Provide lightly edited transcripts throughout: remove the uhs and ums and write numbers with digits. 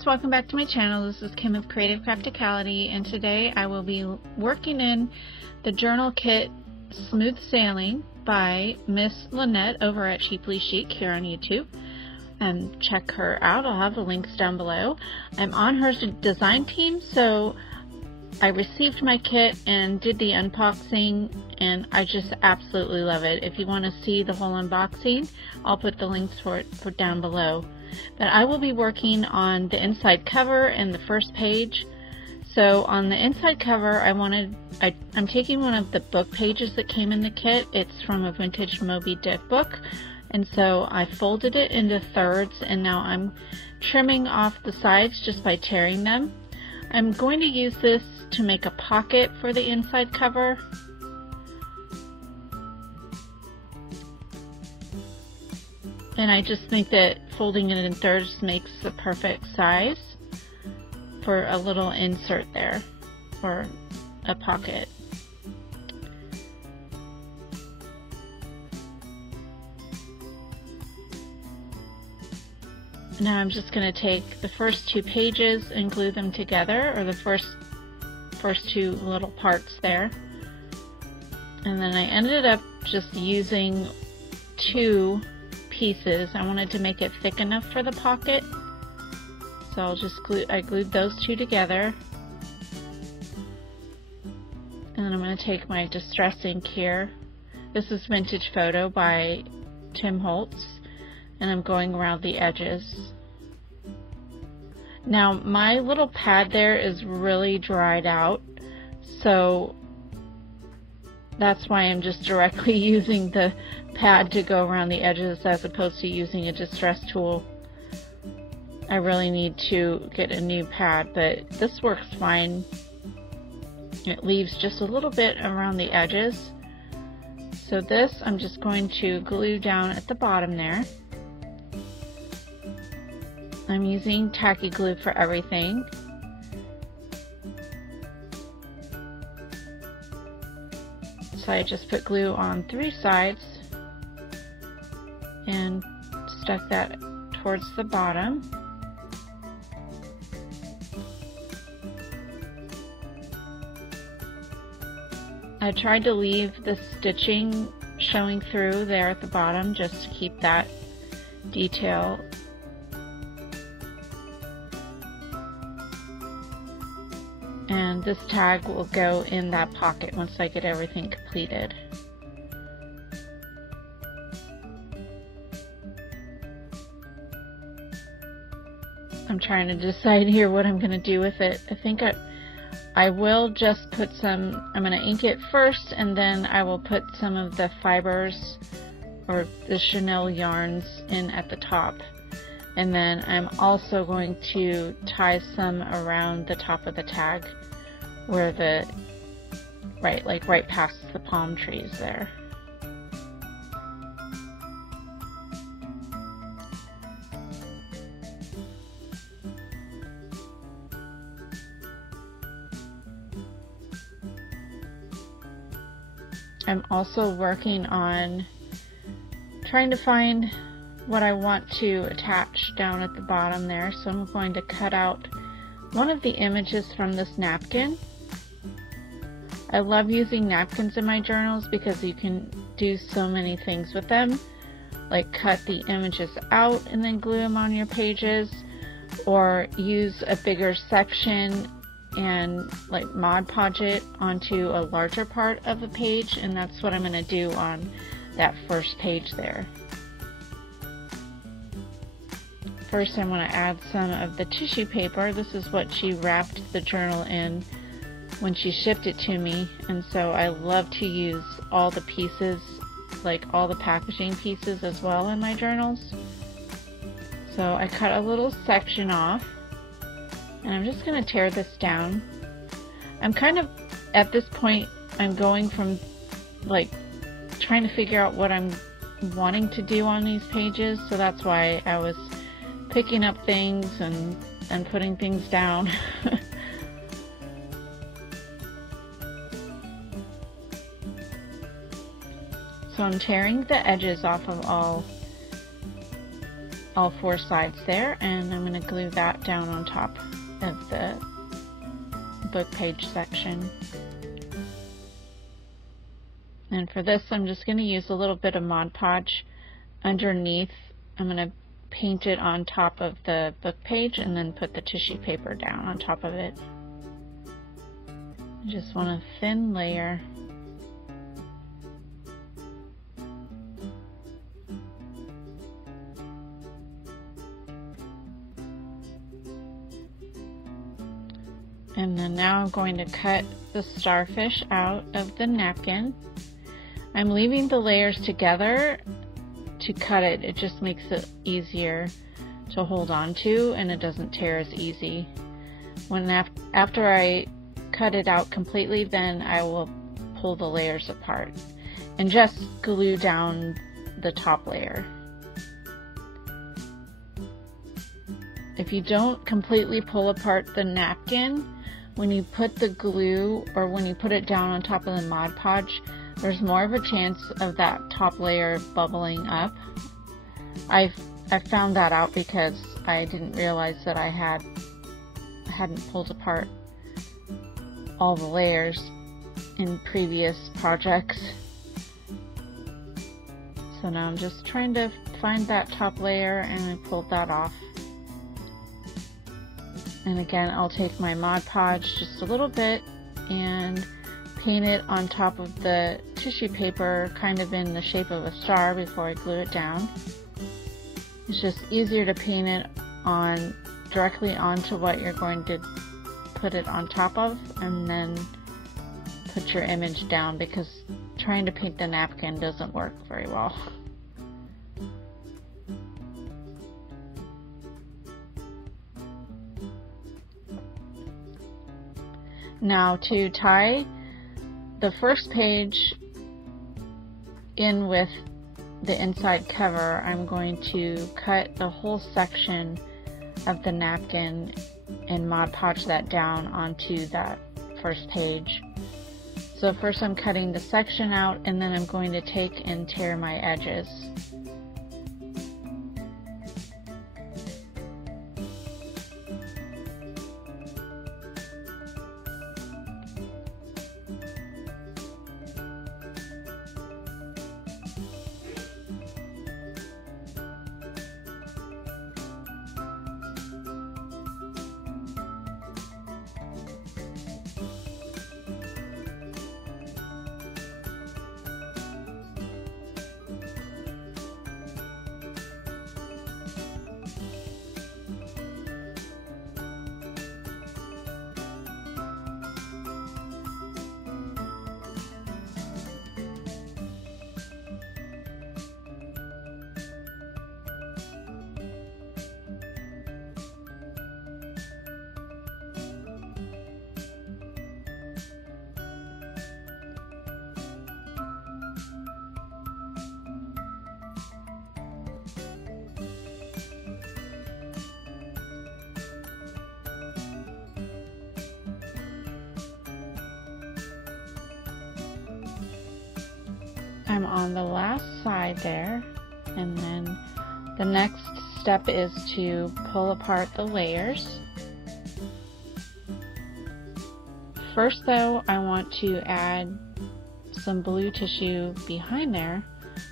guys, welcome back to my channel. This is Kim of Creative Crafticality, and today I will be working in the journal kit Smooth Sailing by Miss Lynette over at Cheaply Chic here on YouTube. And check her out. I'll have the links down below. I'm on her design team, so I received my kit and did the unboxing, and I just absolutely love it. If you want to see the whole unboxing, I'll put the links for it down below. But I will be working on the inside cover and the first page. So on the inside cover, I'm taking one of the book pages that came in the kit. It's from a vintage Moby Dick book, and so I folded it into thirds, and now I'm trimming off the sides just by tearing them. I'm going to use this to make a pocket for the inside cover. And I just think that folding it in thirds makes the perfect size for a little insert there, or a pocket. Now I'm just going to take the first two pages and glue them together, or the first two little parts there. And then I ended up just using two pieces. I wanted to make it thick enough for the pocket, so I glued those two together. And then I'm going to take my Distress ink here. This is Vintage Photo by Tim Holtz, and I'm going around the edges. Now my little pad there is really dried out, so that's why I'm just directly using the pad to go around the edges as opposed to using a distress tool. I really need to get a new pad, but this works fine. It leaves just a little bit around the edges. So this I'm just going to glue down at the bottom there. I'm using tacky glue for everything. So I just put glue on 3 sides and stuck that towards the bottom. I tried to leave the stitching showing through there at the bottom just to keep that detail. And this tag will go in that pocket once I get everything completed. I'm trying to decide here what I'm going to do with it. I think I will just put some, I'm going to ink it first, and then I will put some of the fibers or the chenille yarns in at the top. And then I'm also going to tie some around the top of the tag where right past the palm trees there. I'm also working on trying to find what I want to attach down at the bottom there, so I'm going to cut out one of the images from this napkin. I love using napkins in my journals because you can do so many things with them, like cut the images out and then glue them on your pages, or use a bigger section and like Mod Podge it onto a larger part of a page, and that's what I'm going to do on that first page there. First I want to add some of the tissue paper. This is what she wrapped the journal in when she shipped it to me, and so I love to use all the pieces, like all the packaging pieces as well in my journals. So I cut a little section off, and I'm just going to tear this down. I'm kind of, at this point, I'm going from like trying to figure out what I'm wanting to do on these pages, so that's why I was picking up things and putting things down. So I'm tearing the edges off of all all 4 sides there, and I'm going to glue that down on top of the book page section. And for this, I'm just going to use a little bit of Mod Podge underneath. I'm going to paint it on top of the book page and then put the tissue paper down on top of it. I just want a thin layer. And then now I'm going to cut the starfish out of the napkin. I'm leaving the layers together to cut it. It just makes it easier to hold on to, and it doesn't tear as easy. After I cut it out completely, then I will pull the layers apart and just glue down the top layer. If you don't completely pull apart the napkin, when you put the glue or when you put it down on top of the Mod Podge, there's more of a chance of that top layer bubbling up. I found that out because I didn't realize that I hadn't pulled apart all the layers in previous projects. So now I'm just trying to find that top layer, and I pulled that off. And again, I'll take my Mod Podge just a little bit and paint it on top of the tissue paper, kind of in the shape of a star before I glue it down. It's just easier to paint it on directly onto what you're going to put it on top of, and then put your image down, because trying to paint the napkin doesn't work very well. Now, to tie the first page in with the inside cover, I'm going to cut the whole section of the napkin and Mod Podge that down onto that first page. So first I'm cutting the section out, and then I'm going to take and tear my edges. I'm on the last side there, and then the next step is to pull apart the layers. First though, I want to add some blue tissue behind there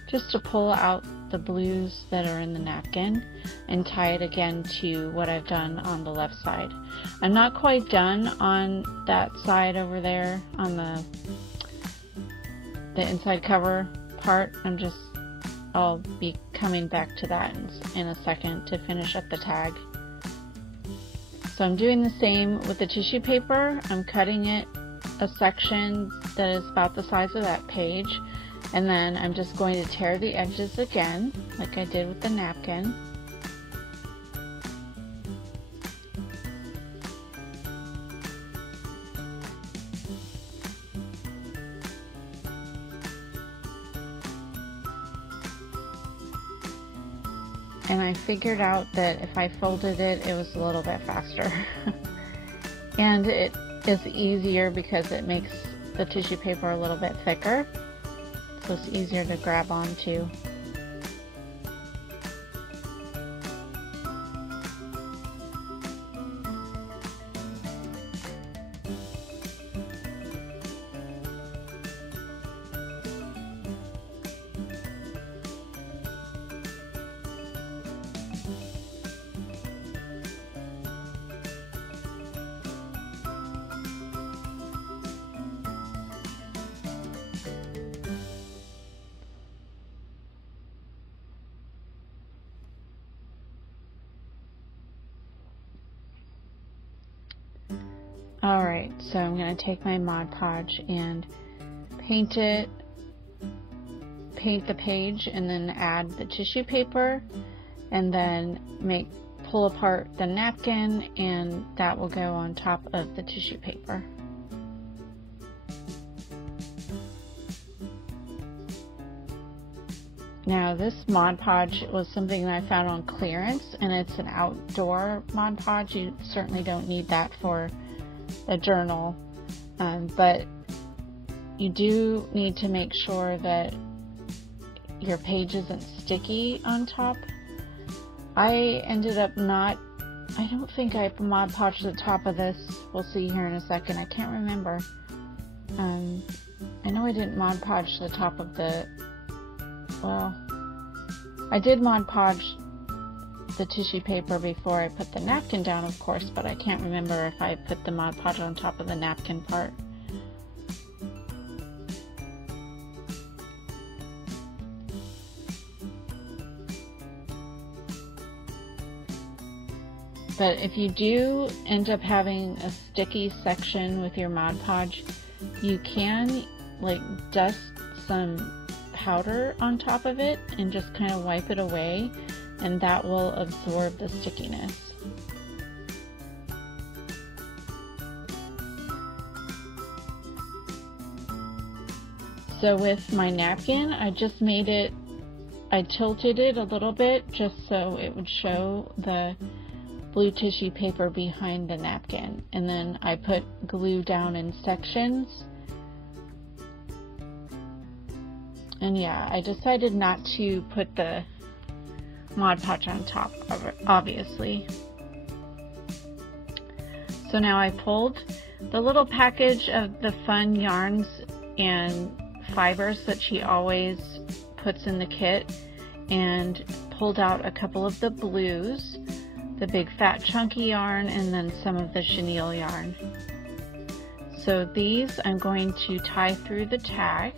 just to pull out the blues that are in the napkin and tie it again to what I've done on the left side. I'm not quite done on that side over there on the inside cover part. I'll be coming back to that in a second to finish up the tag. So I'm doing the same with the tissue paper. I'm cutting it a section that is about the size of that page, and then I'm just going to tear the edges again like I did with the napkin. And I figured out that if I folded it, it was a little bit faster. And it is easier because it makes the tissue paper a little bit thicker, so it's easier to grab onto. Alright, so I'm going to take my Mod Podge and paint the page, and then add the tissue paper, and then pull apart the napkin, and that will go on top of the tissue paper. Now this Mod Podge was something that I found on clearance, and it's an outdoor Mod Podge. You certainly don't need that for a journal, but you do need to make sure that your page isn't sticky on top. I ended up I don't think I Mod Podged the top of this. We'll see here in a second. I can't remember. I know I didn't Mod Podge the top of well, I did Mod Podge the tissue paper before I put the napkin down, of course, but I can't remember if I put the Mod Podge on top of the napkin part. But if you do end up having a sticky section with your Mod Podge, you can dust some powder on top of it and just kind of wipe it away, and that will absorb the stickiness. So with my napkin, I tilted it a little bit just so it would show the blue tissue paper behind the napkin, and then I put glue down in sections. And yeah, I decided not to put the Mod Podge on top of it, obviously. So now I pulled the little package of the fun yarns and fibers that she always puts in the kit, and pulled out a couple of the blues, the big fat chunky yarn, and then some of the chenille yarn. So these I'm going to tie through the tag.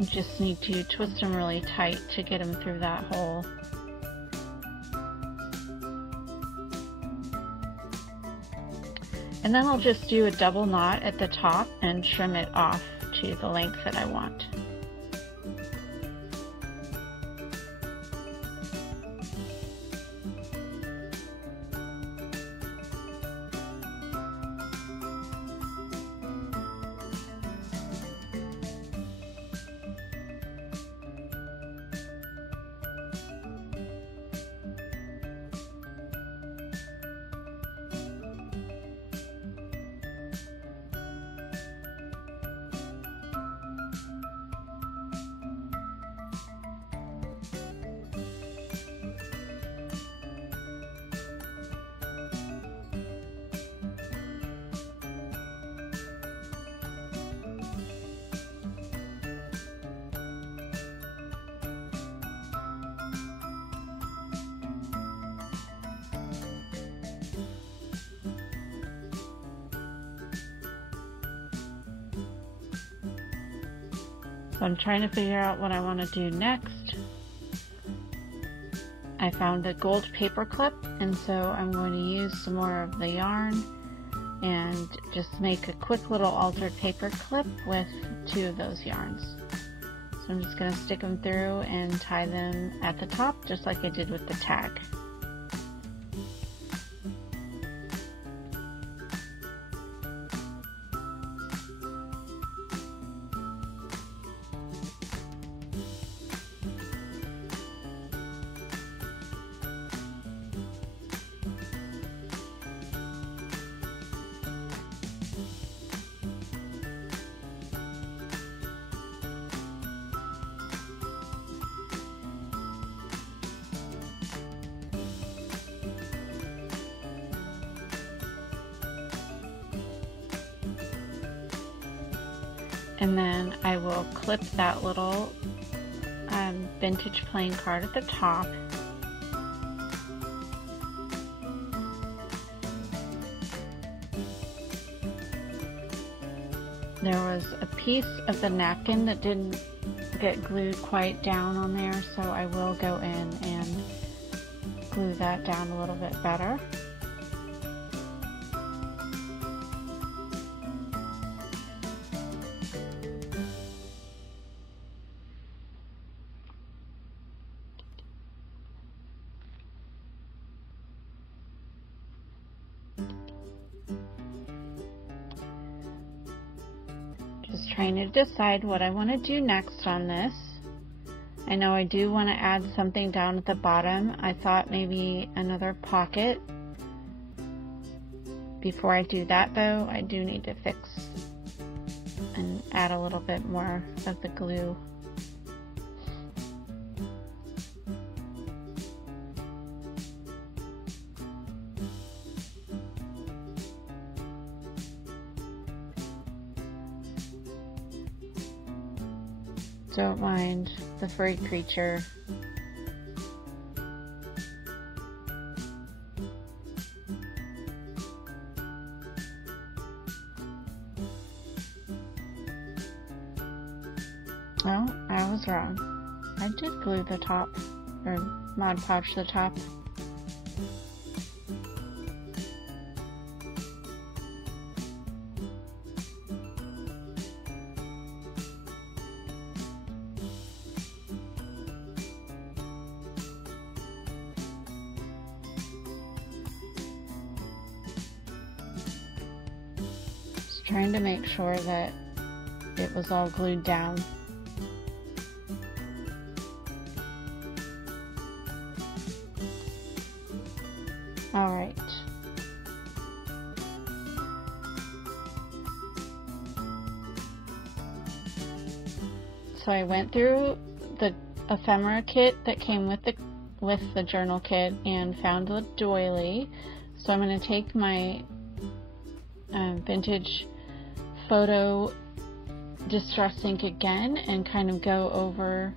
You just need to twist them really tight to get them through that hole. And then I'll just do a double knot at the top and trim it off to the length that I want. So I'm trying to figure out what I want to do next. I found a gold paper clip, and so I'm going to use some more of the yarn and just make a quick little altered paper clip with 2 of those yarns. So I'm just going to stick them through and tie them at the top just like I did with the tag. And then I will clip that little vintage playing card at the top. There was a piece of the napkin that didn't get glued quite down on there, so I will go in and glue that down a little bit better. Just trying to decide what I want to do next on this. I know I do want to add something down at the bottom. I thought maybe another pocket. Before I do that though, I do need to fix and add a little bit more of the glue. Don't mind the furry creature. Oh, I was wrong. I did glue the top, or Mod Podge the top. Trying to make sure that it was all glued down. All right. So I went through the ephemera kit that came with the journal kit and found the doily. So I'm going to take my vintage photo distress ink again and kind of go over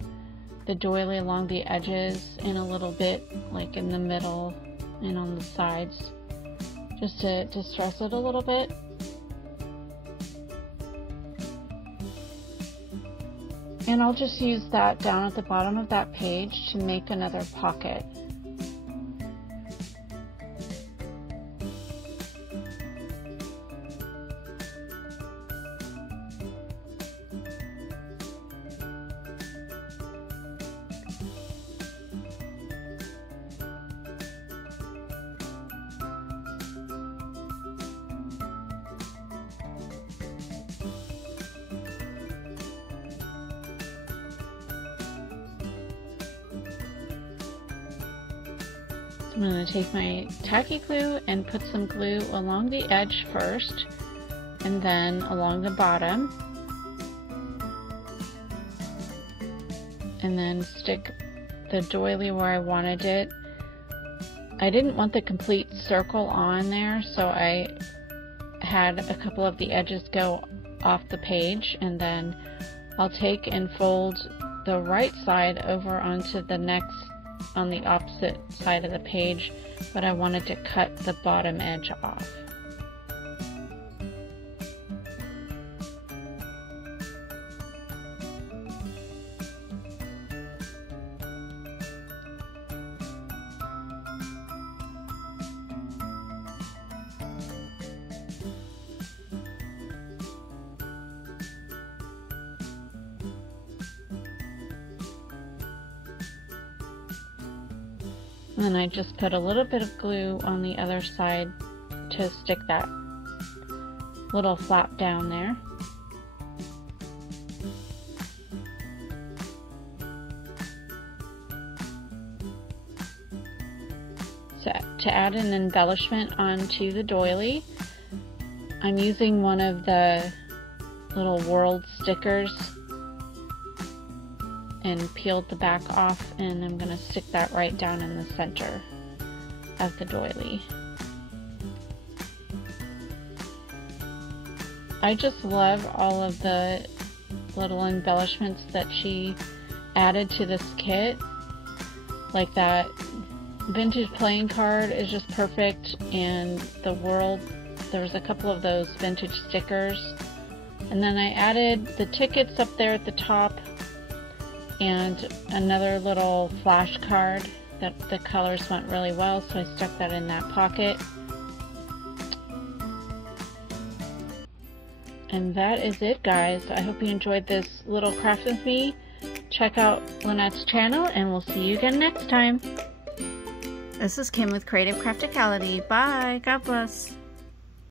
the doily along the edges and a little bit like in the middle and on the sides, just to distress it a little bit. And I'll just use that down at the bottom of that page to make another pocket. I'm going to take my tacky glue and put some glue along the edge first and then along the bottom, and then stick the doily where I wanted it. I didn't want the complete circle on there, so I had a couple of the edges go off the page, and then I'll take and fold the right side over onto the next on the opposite side of the page, but I wanted to cut the bottom edge off. And then I just put a little bit of glue on the other side to stick that little flap down there. So to add an embellishment onto the doily, I'm using one of the little world stickers and peeled the back off, and I'm going to stick that right down in the center of the doily. I just love all of the little embellishments that she added to this kit. Like that vintage playing card is just perfect, and the world, there's a couple of those vintage stickers. And then I added the tickets up there at the top and another little flashcard that the colors went really well, so I stuck that in that pocket. And that is it, guys. I hope you enjoyed this little craft with me. Check out Lynette's channel, and we'll see you again next time. This is Kim with Creative Crafticality. Bye. God bless.